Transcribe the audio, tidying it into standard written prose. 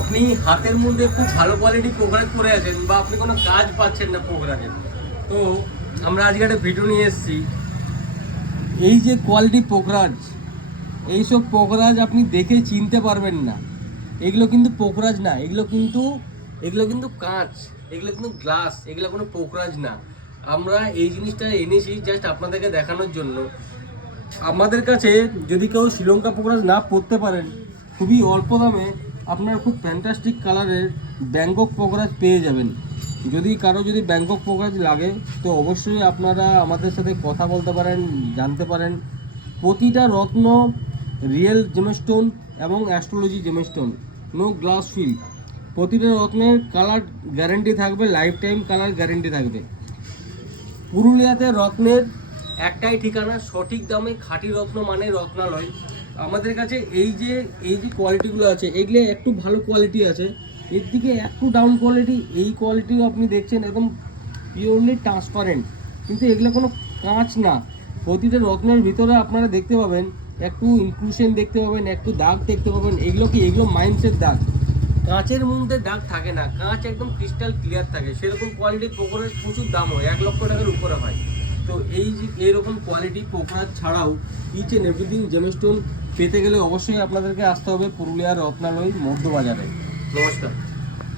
আপনি হাতের মধ্যে খুব ভালো কোয়ালিটি পোকরাজ করে আছেন বা আপনি কোনো কাজ পাচ্ছেন না পোকরাজের, তো আমরা আজকে একটা ভিডিও নিয়ে এসেছি। এই যে কোয়ালিটি পোকরাজ, এইসব পোকরাজ আপনি দেখে চিনতে পারবেন না। এগুলো কিন্তু পোকরাজ না, এগুলো কিন্তু কাঁচ, এগুলো কিন্তু গ্লাস, এগুলো কোনো পোকরাজ না। আমরা এই জিনিসটা এনেছি জাস্ট আপনাদেরকে দেখানোর জন্য। আমাদের কাছে যদি কেউ শ্রীলঙ্কা পোকরাজ না পরতে পারেন, খুবই অল্প দামে আপনার খুব ফ্যান্টাস্টিক কালারের ব্যাংকক পোকরাজ পেয়ে যাবেন। যদি ব্যাংকক পোকরাজ লাগে তো অবশ্যই আপনারা আমাদের সাথে কথা বলতে পারেন, জানতে পারেন। প্রতিটা রত্ন রিয়েল জেমস্টোন এবং astrology gemstone, no glass fill. প্রতিটা রত্নের কালার গ্যারেন্টি থাকবে, লাইফ টাইম কালার গ্যারেন্টি থাকবে। পুরুলিয়াতে রত্নের একটাই ঠিকানা, সঠিক দামে খাঁটি রত্ন মানে রত্নালয়। আমাদের কাছে এই যে কোয়ালিটিগুলো আছে, এগুলো একটু ভালো কোয়ালিটি আছে, এর দিকে একটু ডাউন কোয়ালিটি। এই কোয়ালিটিও আপনি দেখছেন একদম পিওরলি ট্রান্সপারেন্ট, কিন্তু এগুলো কোনো কাঁচ না। প্রতিটা রত্নের ভিতরে আপনারা দেখতে পাবেন একটু ইনক্লুশন দেখতে পাবেন, একটু দাগ দেখতে পাবেন। এগুলো মাইন্ডসের দাগ, কাঁচের মধ্যে দাগ থাকে না, কাঁচ একদম ক্রিস্টাল ক্লিয়ার থাকে। সেরকম কোয়ালিটির পোকরাজ প্রচুর দাম হয়, 1 লক্ষ টাকার উপরে হয়। তো এই যে এরকম কোয়ালিটি পোকরাজ ছাড়াও ইচ অ্যান্ড এভরিথিং জেমস্টোন পেতে গেলে অবশ্যই আপনাদেরকে আসতে হবে পুরুলিয়ার রত্নালয় মধ্যবাজারে। নমস্কার।